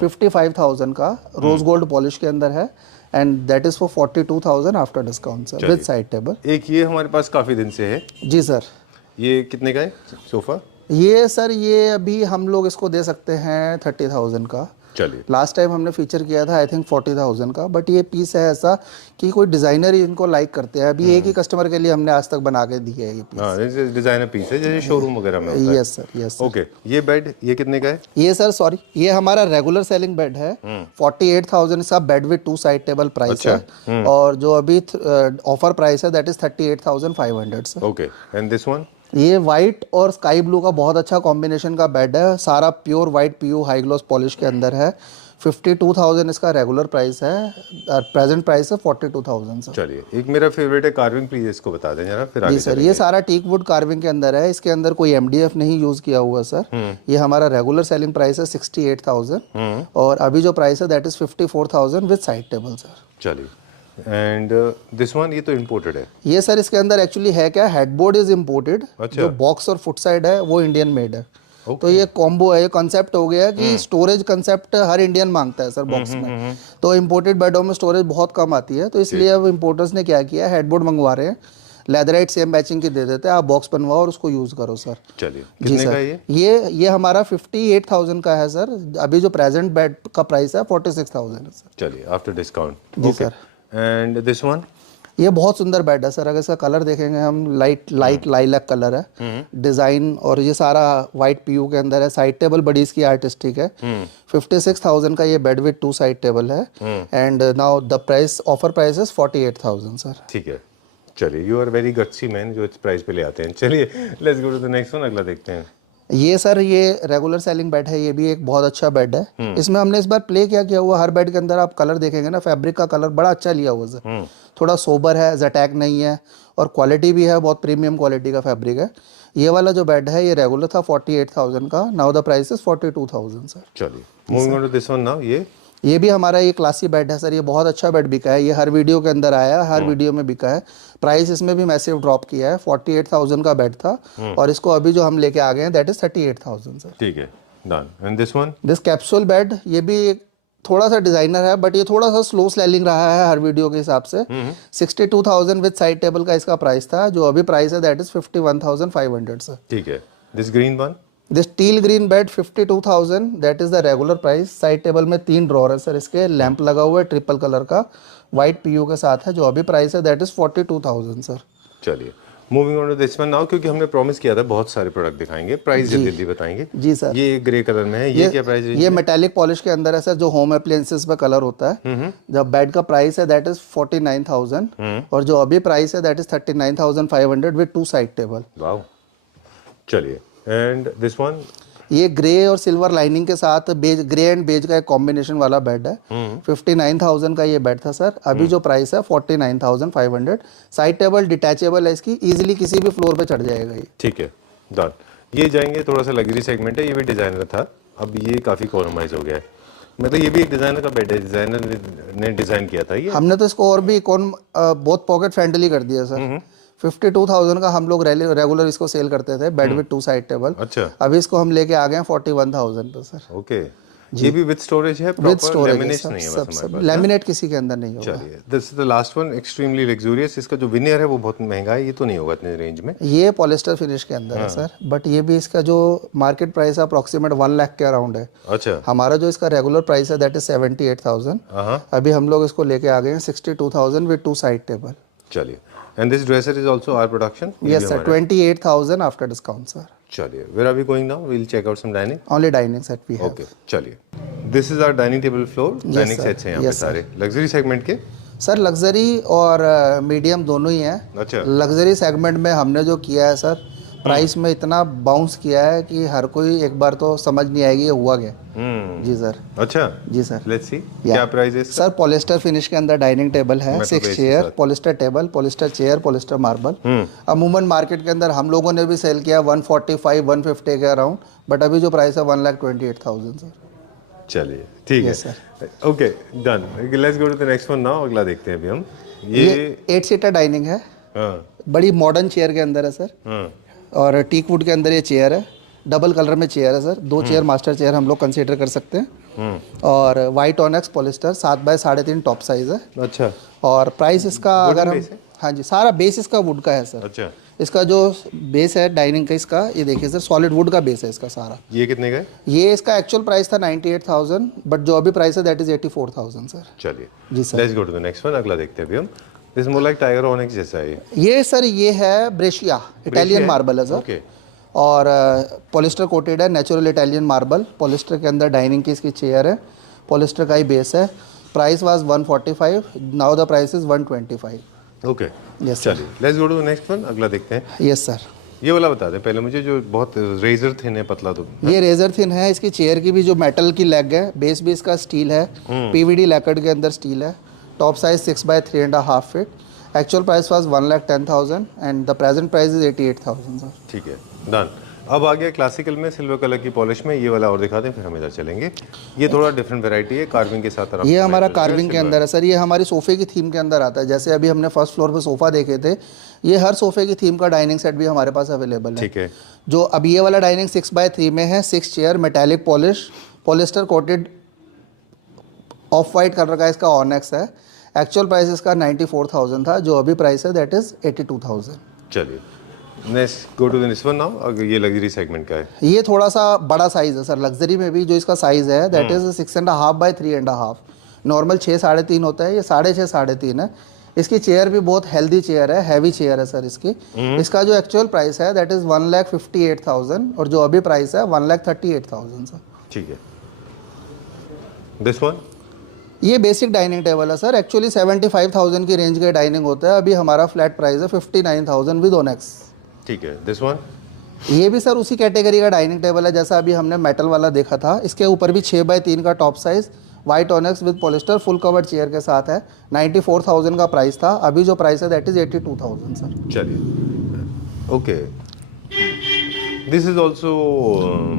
55,000 का, रोज गोल्ड पॉलिश के अंदर है and that is for 42,000 after discount sir, with side table. एक ये हमारे पास काफी दिन से है। जी सर। ये कितने का है सोफा? ये सर ये अभी हम लोग इसको दे सकते हैं 30,000 का। चलिए। लास्ट टाइम हमने फीचर किया था आई थिंक 40,000 का, बट ये पीस है ऐसा कि कोई डिजाइनर ही इनको लाइक करते हैं। अभी एक ही कस्टमर के लिए हमने आज तक बना के दी है ये पीस। हाँ, ये डिजाइनर पीस है जैसे शोरूम वगैरह में होता है। Yes sir, yes. ओके, ये बेड ये कितने का है? ये सर सॉरी, ये हमारा रेगुलर सेलिंग बेड है। 48,000 इसका bed with 2 side table price है और जो अभी ऑफर प्राइस है that is 38,500 sir. Okay, and this one? ये वाइट और स्काई ब्लू का बहुत अच्छा कॉम्बिनेशन का बेड है। सारा pure white PU high gloss polish के अंदर है। 52,000 इसका रेगुलर प्राइस है और प्रेजेंट प्राइस है 42,000 सर। चलिए, एक मेरा फेवरेट है कार्विंग, प्लीज इसको बता दें जरा, फिर आगे जी सर। ये सारा टीक वुड कार्विंग के अंदर है, इसके अंदर कोई MDF नहीं यूज किया हुआ सर। ये हमारा रेगुलर सेलिंग प्राइस है 68,000 और अभी जो प्राइस है that is 54,000 with side table sir. चलिए, एंड दिस वन ये तो इम्पोर्टेड है। ये सर इसके अंदर एक्चुअली है क्या, हेडबोर्ड इज इम्पोर्टेड, जो बॉक्स और फुट साइड है वो इंडियन मेड है। तो ये कॉम्बो है, ये कॉन्सेप्ट हो गया कि स्टोरेज कंसेप्ट हर इंडियन मांगता है सर बॉक्स में। तो इम्पोर्टेड बेडों में स्टोरेज बहुत कम आती है, तो इसलिए अब इम्पोर्टर्स ने क्या किया, हेडबोर्ड मंगवा रहे हैं, लेदराइट सेम मैचिंग की दे देते हैं, आप बॉक्स बनवाओ और उसको यूज करो सर। चलिए, जी कितने का सर। है ये हमारा 58,000 का है सर। अभी जो प्रेजेंट बेड का प्राइस है 46,000 है सर। चलिए, आफ्टर डिस्काउंट। जी सर। And this one? ये बहुत सुंदर बेड है सर। अगर इसका कलर देखेंगे हम, लाइट लाइलैक कलर है, डिजाइन और ये सारा वाइट पीयू के अंदर है। साइड टेबल बड़ी इसकी आर्टिस्टिक है। 56,000 का ये बेड विद 2 साइड टेबल है and now the price offer price is 48,000 sir. ठीक है। चलिए, you are very gutsy man जो इस प्राइस पे ले आते हैं। चलिए, let's go to the next one, अगला देखते हैं। ये सर ये रेगुलर सेलिंग बेड है, ये भी एक बहुत अच्छा बेड है। इसमें हमने इस बार प्ले क्या किया हुआ, हर बेड के अंदर आप कलर देखेंगे ना, फैब्रिक का कलर बड़ा अच्छा लिया हुआ सर। थोड़ा सोबर है, जटैक नहीं है और क्वालिटी भी है, बहुत प्रीमियम क्वालिटी का फैब्रिक है। ये वाला जो बेड है ये रेगुलर था 48,000 का, now the price is 42,000 sir. चलिए, moving on to this one now. ये भी हमारा ये क्लासी बेड है सर। ये बहुत अच्छा बेड बिका है, ये हर वीडियो के अंदर आया है, हर वीडियो में बिका है। प्राइस इसमें भी मैसिव ड्रॉप किया है। 48,000 का बेड था और इसको अभी जो हम लेके आ गए हैं दैट इज 38,000 सर। ठीक है, done. And this one? This capsule bed, ये भी थोड़ा सा डिजाइनर है, बट ये थोड़ा सा स्लो सेलिंग रहा है हर वीडियो के हिसाब से। 62,000 विद साइड टेबल का इसका प्राइस था, जो अभी प्राइस है दैट इज 51,500 सर। ठीक है, this green one, this till green bed 52,000 that is the regular price. Side table में 3 ड्रॉर है सर, इसके लैंप लगा हुआ है ट्रिपल कलर का, वाइट पीयू के साथ है, जो अभी प्राइस है दैट इज 42,000 सर। चलिए moving on to this one now, क्योंकि हमने प्रॉमिस किया था बहुत सारे प्रोडक्ट दिखाएंगे, प्राइस जल्दी जल्दी बताएंगे। जी सर। ये ग्रे कलर में है, ये क्या प्राइस है? ये मेटालिक पॉलिश के अंदर है सर, जो होम अप्लायंसेस पे कलर होता है। जब बेड का प्राइस है दैट इज 49,000 और जो अभी प्राइस है that is 39,500 with 2 side table. Wow, चलिए एंड दिस वन, ये ग्रे और सिल्वर लाइनिंग के साथ बेज, ग्रे एंड बेज का एक कॉम्बिनेशन वाला बेड है। 59,000 का ये बेड था सर, अभी जो प्राइस है 49,500। साइड टेबल डिटैचेबल है इसकी, इजीली किसी भी फ्लोर पे चढ़ जाएगा ये। ठीक है डन। ये जाएंगे, थोड़ा सा लग्जरी सेगमेंट है, ये भी डिजाइनर था, अब ये काफी कॉम्प्रोमाइज हो गया है। मतलब ये भी एक डिजाइनर का बेड है, डिजाइनर ने डिजाइन किया था ये। हमने तो इसको और भी बहुत पॉकेट फ्रेंडली कर दिया सर। 52,000 का हम लोग रेगुलर इसको सेल करते थे, बेड विद 2 साइड टेबल। अच्छा, अभी इसको हम लेके आ गए हैं 41,000 पे सर। ओके। ये भी विद स्टोरेज है, विद प्रॉपर स्टोरेज लेमिनेशन नहीं है बस हमारे पास। लेमिनेट किसी के अंदर नहीं होगा। चलिए this is the last one, extremely luxurious. इसका जो विनियर है वो बहुत महंगा है, ये तो नहीं होगा इतने रेंज में। ये पॉलिस्टर फिनिश के अंदर है सर, बट ये भी इसका जो मार्केट प्राइस है अप्रोक्सीमेट 1 लाख के अराउंड है। अच्छा, हमारा जो इसका रेगुलर प्राइस है दैट इज 78,000। अभी हम लोग इसको लेके आ गए हैं 62,000 विद 2 साइड टेबल। चलिए and this dresser is also our production. Yes sir, 28,000 after discount sir. चलिए where are we going now, we will check out some dining. Only dining set we have. Okay चलिए, this is our dining table floor. Dining sets हैं यहाँ पे सारे लग्जरी सेगमेंट के सर। लग्जरी और मीडियम दोनों ही हैं। अच्छा, लग्जरी सेगमेंट में हमने जो किया है सर, प्राइस में इतना बाउंस किया है कि हर कोई एक बार तो समझ नहीं आएगी ये हुआ क्या। जी सर। अच्छा जी सर। लेट्स सी क्या प्राइस है सर। पॉलिस्टर फिनिश के अंदर डाइनिंग टेबल है, 6 chair, polyester table, polyester chair, polyester marble. अमूमन मार्केट के अंदर हम लोगों ने भी सेल किया 145 150 के अराउंड, बट अभी जो प्राइस है 1,28,000 सर। चलिए ठीक है sir. Okay done. Let's go to the next one now, अगला देखते हैं अभी हम। ये 8 सीटर डाइनिंग है, बड़ी मॉडर्न चेयर के अंदर है सर। और टीक वुड के अंदर ये चेयर है, डबल कलर में चेयर है सर। 2 चेयर मास्टर चेयर हम लोग कंसीडर कर सकते हैं। और white onyx polyester 7 by 3.5 top size है। अच्छा, और प्राइस इसका अगर हम, हाँ जी, सारा बेस इसका वुड का है सर। अच्छा, इसका जो बेस है डाइनिंग का, इसका ये देखिए सर, सॉलिड वुड का बेस है इसका सारा। ये कितने का है? ये इसका एक्चुअल प्राइस था 98,000, बट जो अभी प्राइस है दैट इज 84,000 सर। चलिए जी sir. Let's go to the next one, अगला देखते हैं अभी हम। This more like tiger onyx जैसा है ये सर। ये है ब्रेशिया, इटालियन मार्बल है सर। ओके, और पॉलिस्टर कोटेड है, नेचुरल इटालियन मार्बल। पॉलिस्टर के अंदर डाइनिंग की इसकी चेयर है, पॉलिस्टर का ही बेस है। Price was 145, now the price is 125। Okay yes sir. चलिए let's go to the next one, अगला देखते हैं। Yes sir. ये वाला बता दें पहले मुझे, जो बहुत रेजर थिन है, पतला तो। ये रेजर थिन है, इसकी चेयर की भी जो मेटल की लेग है, बेस भी इसका स्टील है, पीवीडी लैकेड के अंदर स्टील है। Top size 6 bye 3.5 feet. Actual price was 1,10,000 and the present price is 88,000 sir. ठीक है डन। अब आ गया क्लासिकल में सिल्वर कलर की पॉलिश में, ये वाला और दिखा दें फिर हम इधर चलेंगे। ये थोड़ा डिफरेंट वैरायटी है, कार्विंग के साथ। ये हमारा कार्विंग के अंदर है सर। ये हमारी सोफे की थीम के अंदर आता है। जैसे अभी हमने फर्स्ट फ्लोर पे सोफा देखे थे, ये हर सोफे की थीम का डाइनिंग सेट भी हमारे पास अवेलेबल है। ठीक है। जो अब ये वाला डाइनिंग 6 बाय 3 में है, 6 chair, metallic polish, polyester coated, of white colour का इसका ऑनेक्स है। एक्चुअल प्राइस इसका 94,000 था, जो अभी प्राइस है दैट इज 82,000। चलिए next go to the next one now. ये लग्जरी सेगमेंट का है। ये थोड़ा सा बड़ा साइज है सर। लग्जरी में भी जो इसका साइज है दैट इज 6.5 बाय 3.5। नॉर्मल 6 3.5 होता है, ये 6.5 3.5 है। इसकी चेयर भी बहुत हेल्दी चेयर है, हैवी चेयर है सर इसकी। इसका जो एक्चुअल प्राइस है दैट इज 1,58,000 और जो अभी प्राइस है 1,38,000 सर। ठीक है। दिस वन, ये बेसिक डाइनिंग टेबल है सर। एक्चुअली 75,000 की रेंज का डाइनिंग होता है, अभी हमारा फ्लैट प्राइस है 59,000 विद ऑनेक्स। ठीक है। दिस वन, ये भी सर उसी कैटेगरी का डाइनिंग टेबल है जैसा अभी हमने मेटल वाला देखा था। इसके ऊपर भी 6 बाय 3 का top size, white onyx with polyester, full covered chair के साथ है। 94,000 का प्राइस था, अभी जो प्राइस है दैट इज 82,000 सर। चलिए okay. This is also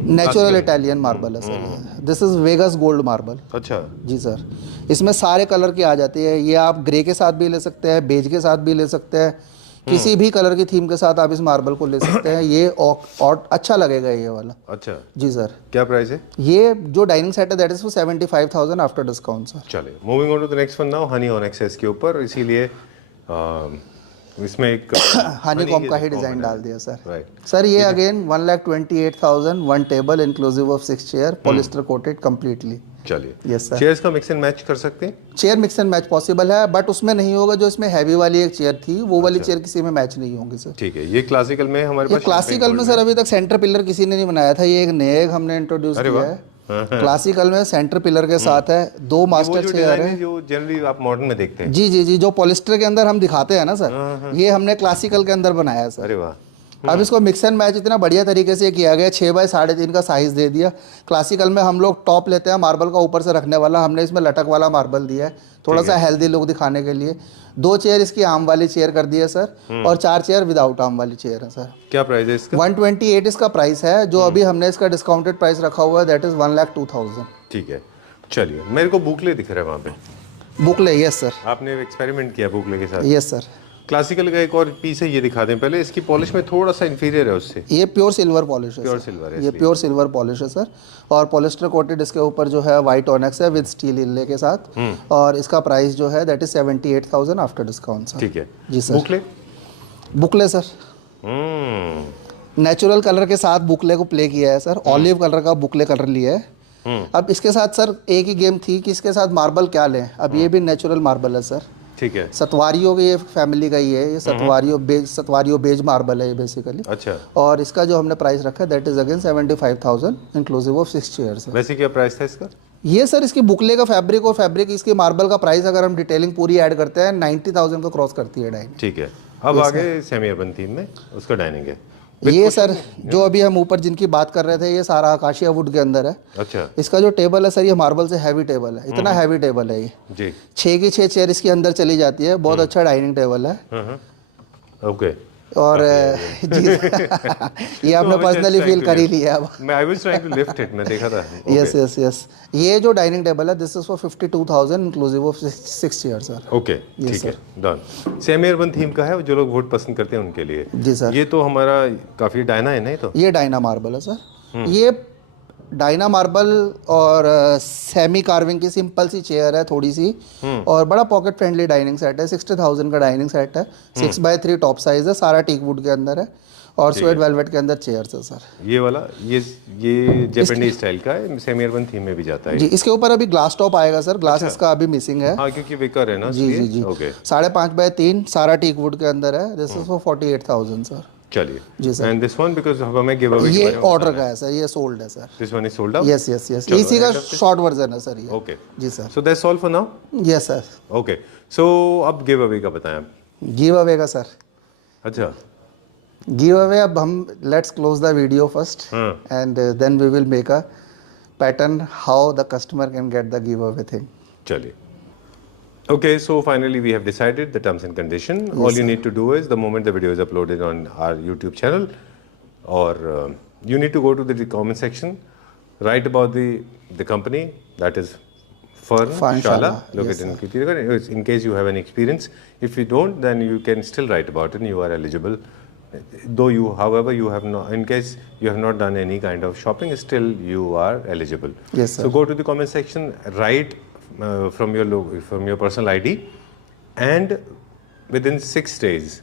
natural Italian marble है sir. This is Vegas gold marble. अच्छा जी सर। इसमें सारे कलर की आ जाती है। ये आप ग्रे के साथ भी ले सकते हैं, बेज के साथ भी ले सकते हैं, किसी भी कलर की थीम के साथ आप इस मार्बल को ले सकते हैं। ये और अच्छा लगेगा ये वाला। अच्छा, जी सर। क्या प्राइस है? ये जो डाइनिंग सेट है that is for 75,000 after discount sir. चलिए, moving on to the next one now, honey onyx के ऊपर, इसीलिए इसमें एक हनी कॉम का ही डिजाइन डाल दिया सर। राइट सर ये again 1,28,000, 1 table inclusive of 6 chair, polyester coated completely. चलिए, यस सर। चेयर्स का मिक्स एंड मैच कर सकते हैं? Chair mix and match possible है, बट उसमें नहीं होगा जो इसमें हैवी वाली एक चेयर थी, वो वाली चेयर किसी में मैच नहीं होंगी सर। ठीक है, ये क्लासिकल में हमारे ये पास क्लासिकल में सर अभी तक सेंटर पिलर किसी ने नहीं बनाया था, ये एक नया हमने इंट्रोड्यूस किया है। क्लासिकल में सेंटर पिलर के साथ है, 2 मास्टर चेयर है जो जनरली आप मॉडर्न में देखते हैं। जी जी जी, जो पॉलिस्टर के अंदर हम दिखाते हैं ना सर, ये हमने क्लासिकल के अंदर बनाया है सर। अरे वाह। अब इसको मिक्स एंड मैच इतना बढ़िया तरीके से किया गया, 6 बाय 3.5 का साइज दे दिया। क्लासिकल में हम लोग टॉप लेते हैं मार्बल का ऊपर से रखने वाला, हमने इसमें लटक वाला मार्बल दिया है, थोड़ा सा हेल्दी लुक दिखाने के लिए। 2 चेयर इसकी आर्म वाली चेयर कर दी है सर, और 4 चेयर विदाउट आर्म वाली चेयर है सर। क्या प्राइस है इसका? 128 इसका प्राइस है, जो अभी हमने इसका डिस्काउंटेड प्राइस रखा हुआ है दैट इज 1,02,000। ठीक है, चलिए, मेरे को बुकले दिख रहा है वहाँ पे। बुकले, यस सर। आपने एक्सपेरिमेंट किया बुकले के साथ? Yes sir. क्लासिकल का एक और पीस है, ये दिखा दें पहले। इसकी पॉलिश में थोड़ा सा इंफीरियर है उससे। ये प्योर सिल्वर पॉलिश है। Pure sir. सिल्वर है ये इसलिए। प्योर सिल्वर पॉलिश है सर, और पॉलिस्टर कोटेड इसके ऊपर जो है वाइट ऑनेक्स है विद स्टील इनले के साथ, और इसका प्राइस जो है that is 78,000 after discount sir. ठीक है जी सर। बुकले? बुकले सर नेचुरल कलर के साथ बुकले को प्ले किया है सर, ऑलिव कलर का बुकले कलर लिया है। अब इसके साथ सर एक ही गेम थी कि इसके साथ मार्बल क्या लें, अब ये भी नेचुरल मार्बल है सर। ठीक है। सतवारियों की ये फैमिली का ही है, ये सतवारियों बेज मार्बल है ये बेसिकली। अच्छा, और इसका जो हमने प्राइस रखा है that is again 75,000 inclusive of 6 chairs. वैसे क्या प्राइस था इसका? ये सर इसकी बुकले का फैब्रिक और फैब्रिक इसके मार्बल का प्राइस अगर हम डिटेलिंग पूरी ऐड करते हैं 90,000 को क्रॉस करती है डाइनिंग। ठीक है, अब आगे सेमी अर्बन थीम में उसका डाइनिंग है। ये सर जो अभी हम ऊपर जिनकी बात कर रहे थे, ये सारा आकाशिया वुड के अंदर है। अच्छा, इसका जो टेबल है सर, ये मार्बल से हैवी टेबल है, इतना हैवी टेबल है ये जी। 6 की 6 चेयर इसके अंदर चली जाती है, बहुत अच्छा डाइनिंग टेबल है। ओके। और जी ये आपने पर्सनली फील कर ही लिया अब। मैं I was trying to lift it, मैं देखा था। यस यस यस, ये जो डाइनिंग टेबल है this is for 52,000 inclusive of 6 chair sir. Okay, ठीक है, डन। सेमी अर्बन थीम का है, जो लोग वुड पसंद करते हैं उनके लिए। जी सर। ये तो हमारा काफी डायना है नहीं? तो ये डायना मार्बल है सर। ये डायना मार्बल और सेमी कार्विंग की सिंपल सी चेयर है थोड़ी सी, और बड़ा पॉकेट फ्रेंडली डाइनिंग सेट है। 60,000 का डाइनिंग सेट है, 6 बाय 3 टॉप साइज है, सारा टीक वुड के अंदर है, और स्वेट वेलवेट के अंदर चेयर्स है सर। ये वाला ये जापानीज स्टाइल का है, सेमी अर्बन थीम में भी जाता है जी। इसके ऊपर अभी ग्लास टॉप आएगा सर, ग्लास इसका अभी मिसिंग है। हाँ, क्योंकि विकर है ना। जी जी जी। ओके, 5.5 बाय 3 सारा टीक वुड के अंदर है। This is for 48,000 sir. चलिए जी sir. And this one because हमें गिव अवे ये ऑर्डर का है सर, ये सोल्ड है sir. This one is sold out. Yes yes yes, इसी का शॉर्ट वर्जन है सर ये। ओके, जी sir. So that's all for now. Yes sir. Okay, so अब गिव अवे का बताएं आप। गिव अवे का सर, अच्छा, गिव अवे अब हम let's close the video first and then we will make a pattern how the customer can get the give away thing. चलिए। Okay, so finally we have decided the terms and condition. All you need to do is the moment the video is uploaded on our YouTube channel, or you need to go to the comment section, write about the company, that is Fernshala, located in Kirtinagar. In case you have any experience, if you don't, then you can still write about it and you are eligible. However, you have not, in case you have not done any kind of shopping, still you are eligible. Yes, sir. So go to the comment section, write from your personal ID, and within 6 days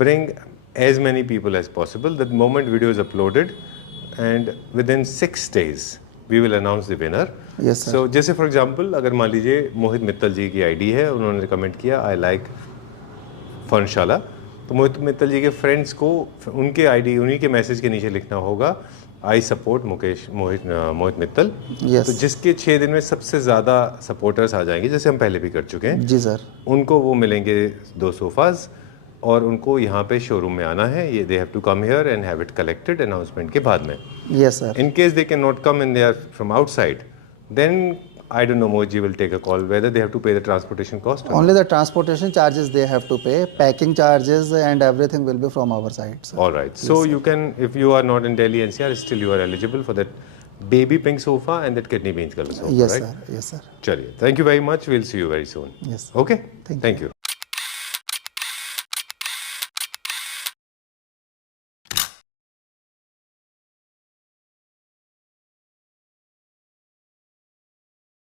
bring as many people as possible. The moment video is uploaded, and within 6 days we will announce the winner. Yes sir. So जैसे फॉर एग्जांपल अगर मान लीजिए मोहित मित्तल जी की आईडी है, उन्होंने कमेंट किया आई लाइक फर्नशाला, तो मोहित मित्तल जी के फ्रेंड्स को उनके आईडी उन्हीं के मैसेज के नीचे लिखना होगा I support Mohit Mittal. Yes. तो जिसके 6 दिन में सबसे ज़्यादा सपोर्टर्स आ जाएंगे, जैसे हम पहले भी कर चुके हैं जी सर, उनको वो मिलेंगे 2 सोफाज, और उनको यहाँ पे शोरूम में आना है। ये they have to come here and have it collected announcement के बाद में। Yes sir. In case they cannot come and they are from outside, then I don't know, Moji will take a call whether they have to pay the transportation cost. Only the transportation charges they have to pay, packing charges and everything will be from our side, sir. All right. So you can, if you are not in Delhi NCR, still you are eligible for that baby pink sofa and that kidney beans color sofa, Yes right? sir, yes sir. Chaliye. Thank you very much. We'll see you very soon. Yes. Okay? Thank Thank you.